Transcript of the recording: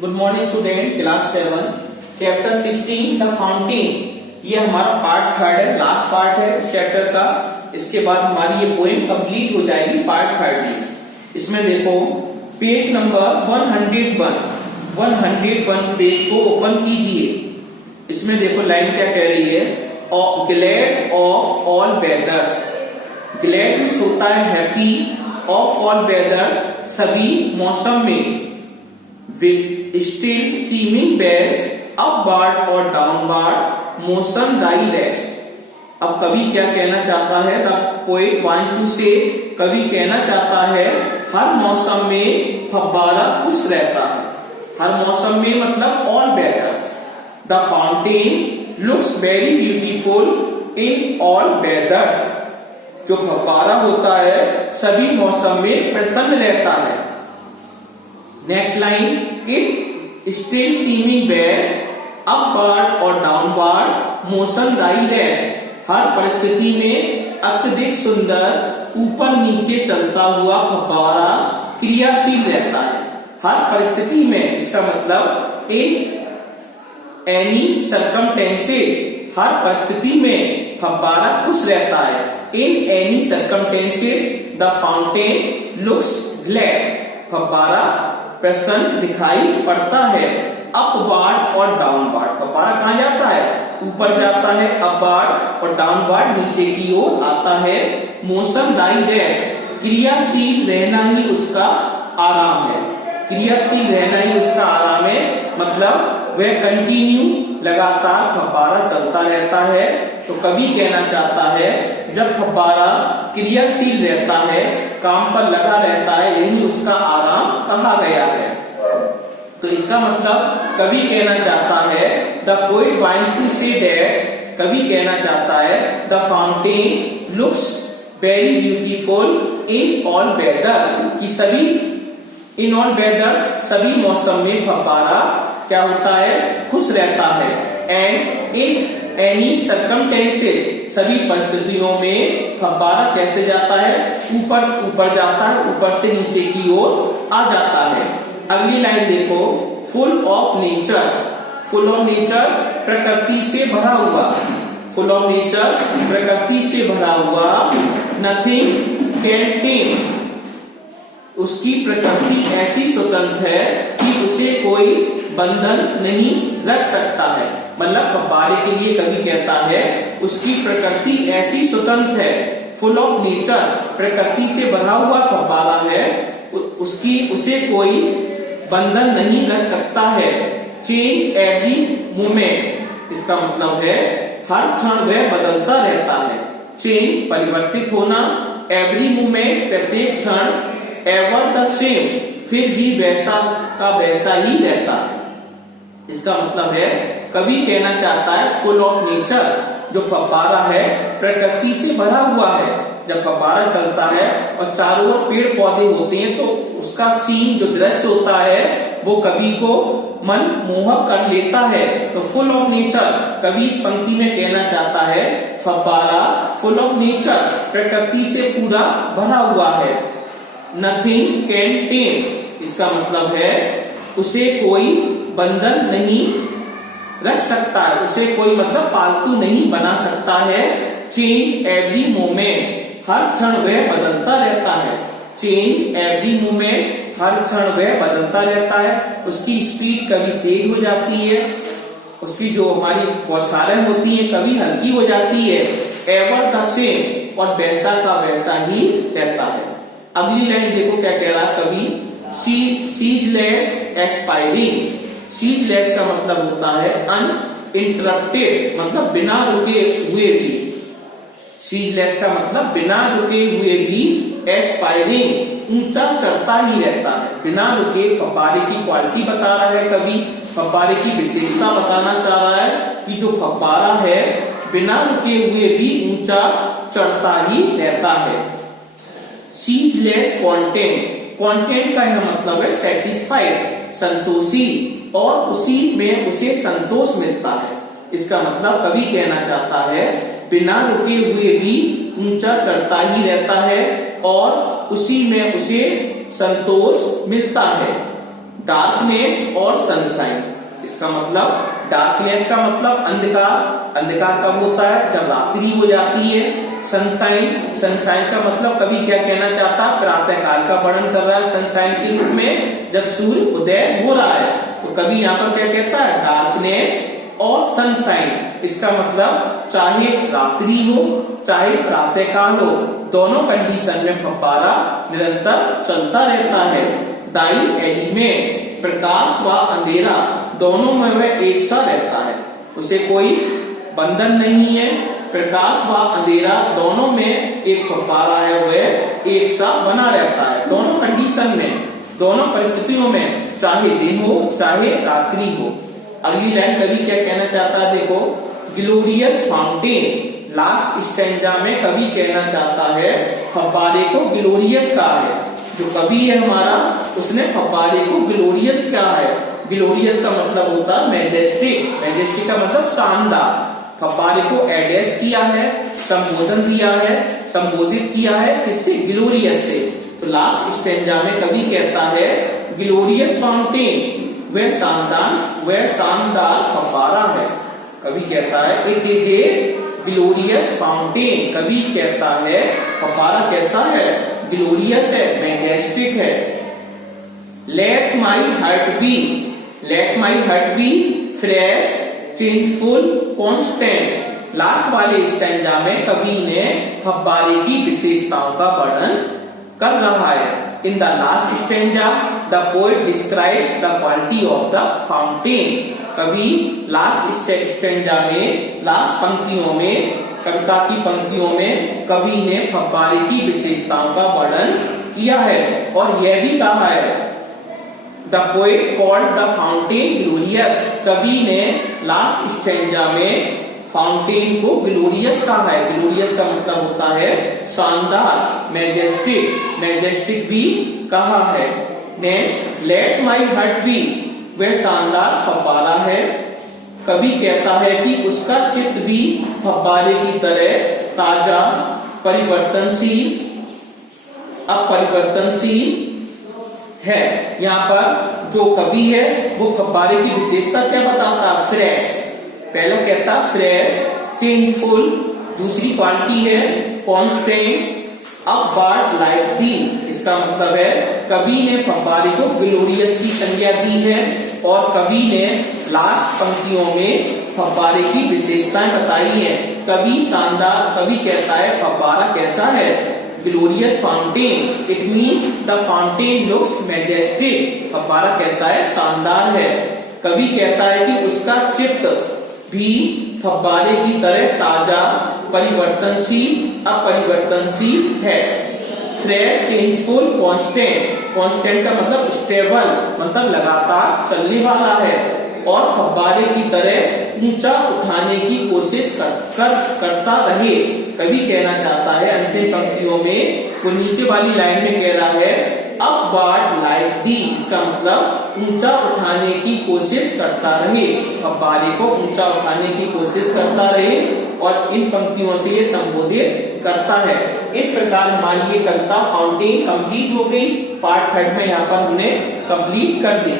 Good morning student, class 7 chapter 16 the fountain. ये हमारा part 3 है, लास्ट पार्ट है इस चैप्टर का। इसके बाद हमारी ये पोएम कंप्लीट हो जाएगी पार्ट 3 में। इसमें देखो पेज नंबर 101 पेज को ओपन कीजिए। इसमें देखो लाइन क्या कह रही है, glad of all weathers. Glad means होता है हैप्पी, ऑफ ऑल वेदर्स सभी मौसम में, will still seeming best upward और डाउनवार्ड मोशन दाई रेस्ट। अब कवि क्या कहना चाहता है, द पोएट वांट्स टू से, कवि कहना चाहता है हर मौसम में फव्वारा खुश रहता है। हर मौसम में मतलब all weathers. The fountain looks very beautiful in all weathers. जो फव्वारा होता है सभी मौसम में प्रसन्न रहता है। Next line, it still seeming best upward और डाउनवार्ड मोशन दाई रेस्ट। हर परिस्थिति में अत्यधिक सुंदर ऊपर नीचे चलता हुआ फव्वारा क्रियाशील रहता है। हर परिस्थिति में, इसका मतलब इन एनी सर्कमटेंसेस, हर परिस्थिति में फव्वारा खुश रहता है। In any circumstances the fountain looks glad. फव्वारा प्रसन्न दिखाई पड़ता है। अपवार्ड और डाउनवार्ड, फव्वारा कहाँ जाता है, ऊपर जाता है। अपवार्ड और डाउनवार्ड नीचे की ओर आता है। मोशन दाई रेस्ट, क्रियाशील रहना ही उसका आराम है। क्रियाशील रहना ही उसका आराम है, मतलब वह कंटिन्यू लगातार फव्वारा चलता रहता है। तो कवि कहना चाहता है जब फव्वारा क्रियाशील रहता है, काम पर लगा रहता है, यही उसका आराम कहा गया है। तो इसका मतलब कवि कहना चाहता है, the poet wants to say that, कवि कहना चाहता है the fountain looks very beautiful in all weather, कि सभी इन ऑल वेदर सभी मौसम में फव्वारा क्या होता है, खुश रहता है। एंड इन एनी सर्कमटेंसेस, सभी परिस्थितियों में फव्वारा कैसे जाता है, ऊपर जाता है, ऊपर से नीचे की ओर आ जाता है। अगली लाइन देखो, full of nature. Full of nature प्रकृति से भरा हुआ। फुल ऑफ नेचर प्रकृति से भरा हुआ। नथिंग कैन टेम, उसकी प्रकृति ऐसी स्वतंत्र है कि उसे कोई बंधन नहीं रख सकता है। मतलब फव्वारे के लिए कवि कहता है उसकी प्रकृति ऐसी स्वतंत्र है। फुल ऑफ नेचर, प्रकृति से भरा हुआ फव्वारा है, उसे कोई बंधन नहीं रख सकता है। चेंज एवरी मोमेंट, इसका मतलब है हर क्षण वह बदलता रहता है। चेंज परिवर्तित होना, एवरी मोमेंट प्रत्येक क्षण, एवर द सेम फिर भी वैसा का वैसा ही रहता है। इसका मतलब है कवि कहना चाहता है फुल ऑफ नेचर, जो फव्वारा है प्रकृति से भरा हुआ है। जब फव्वारा चलता है और चारों ओर पेड़ पौधे होते हैं तो उसका सीन, जो दृश्य होता है, वो कवि को मन मोहक कर लेता है। तो फुल ऑफ नेचर, कवि इस पंक्ति में कहना चाहता है फव्वारा फुल ऑफ नेचर, प्रकृति से पूरा भरा हुआ है। नथिंग कैन टेम, इसका मतलब है उसे कोई बंधन नहीं रख सकता है, उसे कोई मतलब फालतू नहीं बना सकता है। चेंज एवरी मोमेंट, हर क्षण वह बदलता रहता है। चेंज एवरी मोमेंट, हर क्षण वह बदलता रहता है। उसकी स्पीड कभी तेज हो जाती है, उसकी जो हमारी बौछारें होती है कभी हल्की हो जाती है। एवर द सेम, और वैसा का वैसा ही रहता है। अगली लाइन देखो क्या कह रहा कवि, सीजलेस एस्पायरिंग। सीजलेस का मतलब होता है अनइंटरप्टेड, मतलब बिना रुके हुए भी। सीजलेस का मतलब बिना रुके हुए भी, एस्पायरिंग ऊंचा चढ़ता ही रहता है। बिना रुके फव्वारे की क्वालिटी बता रहा है कवि, फव्वारे की विशेषता बताना चाह रहा है कि जो फव्वारा है बिना रुके हुए भी ऊंचा चढ़ता ही रहता है। सीजलेस कंटेंट, कंटेंट का यह मतलब है सेटिस्फाइड, संतोषी, और उसी में उसे संतोष मिलता है। इसका मतलब कवि कहना चाहता है बिना रुके हुए भी ऊंचा चढ़ता ही रहता है और उसी में उसे संतोष मिलता है। डार्कनेस और सनशाइन। इसका मतलब डार्कनेस का मतलब अंधकार, अंधकार कब होता है? जब रात्रि हो जाती है। सनशाइन, सनशाइन का मतलब कभी क्या कहना चाहता है? प्रातः काल का वर्णन कर रहा है सनशाइन के रूप में, जब सूर्य उदय हो रहा है। तो कभी यहाँ पर क्या कहता है? डार्कनेस और सनशाइन। इसका मतलब चाहे रात्रि हो चाहे प्रातः काल हो, दोनों कंडीशन में फव्वारा निरंतर चलता रहता है। दाई एलिमेंट, प्रकाश व अंधेरा दोनों में वह एक सा रहता है, उसे कोई बंधन नहीं है। प्रकाश व अंधेरा दोनों में एक फव्वारा है, वह एक सा बना रहता है दोनों कंडीशन में, दोनों परिस्थितियों में, चाहे दिन हो चाहे रात्रि हो। अगली लाइन कवि क्या कहना चाहता है? देखो, ग्लोरियस फाउंटेन। लास्ट स्टैंजा में कवि कहना चाहता है फव्वारे को ग्लोरियस कहा है। जो कवि है हमारा, उसने फव्वारे को ग्लोरियस कहा है। ग्लोरियस का मतलब होता है मैजेस्टिक, मैजेस्टिक का मतलब शानदार। फव्वारे को एड्रेस किया है, संबोधन दिया है, संबोधित किया है किससे? ग्लोरियस से। तो लास्ट स्टैंजा में कवि कहता है ग्लोरियस फाउंटेन, वह शानदार फव्वारा है। कवि कहता है it is a glorious fountain. कवि कहता है फव्वारा कैसा है? ग्लोरियस है, मैजेस्टिक है। Let my heart be, let my heart be fresh, changeful, constant. Last वाले स्टैंजा में कवि ने फव्वारे की विशेषताओं का वर्णन कर रहा है। In the last stanza the poet describes the quality of the fountain. कवि लास्ट स्टैंजा में, लास्ट पंक्तियों में, कविता की पंक्तियों में कवि ने फव्वारे की विशेषताओं का वर्णन किया है और यह भी कहा है the poet called the fountain glorious. कवि ने लास्ट स्टैंजा में फाउंटेन को ग्लोरियस कहा है। ग्लोरियस का मतलब होता है शानदार, मैजेस्टिक, मैजेस्टिक भी कहा है। Next, let my heart be, वह शानदार फव्वारा है। कवि कहता है कि उसका चित्त भी फव्वारे की तरह ताजा, परिवर्तनशील, अपरिवर्तनशील है। यहाँ पर जो कवि है वो फव्वारे की विशेषता क्या बताता है? फ्रेश, पहला कहता फ्रेश, चेंजफुल, दूसरी क्वालिटी है कॉन्स्टेंट, अपवार्ड लाइक दी। इसका मतलब है कवि ने फव्वारे को ग्लोरियस की संज्ञा दी है और कवि ने लास्ट पंक्तियों में फव्वारे की विशेषताएं बताई है। कवि शानदार, कवि कहता है फव्वारा कैसा है? Glorious fountain, it means the fountain looks majestic. फव्वारा कैसा है? शानदार है। कवि कहता है कि उसका चित्त भी फव्वारे की तरह ताजा, परिवर्तनशील, अपरिवर्तनशील है। फ्रेश, चेंजफुल, कांस्टेंट, कांस्टेंट का मतलब स्टेबल, मतलब लगातार चलने वाला है और फव्वारे की तरह ऊंचा उठाने की कोशिश करता रहे। कवि कहना चाहता है अंतिम पंक्तियों में, वो नीचे वाली लाइन में कह रहा है अपवार्ड लाइक दी। इसका मतलब ऊंचा उठाने की कोशिश करता रहे, फव्वारे को ऊंचा उठाने की कोशिश करता रहे और इन पंक्तियों से ये संबोधित करता है। इस प्रकार हमारी ये कविता फाउंटेन कंप्लीट हो गई। पार्ट 3 में यहाँ पर हमने कंप्लीट कर दी।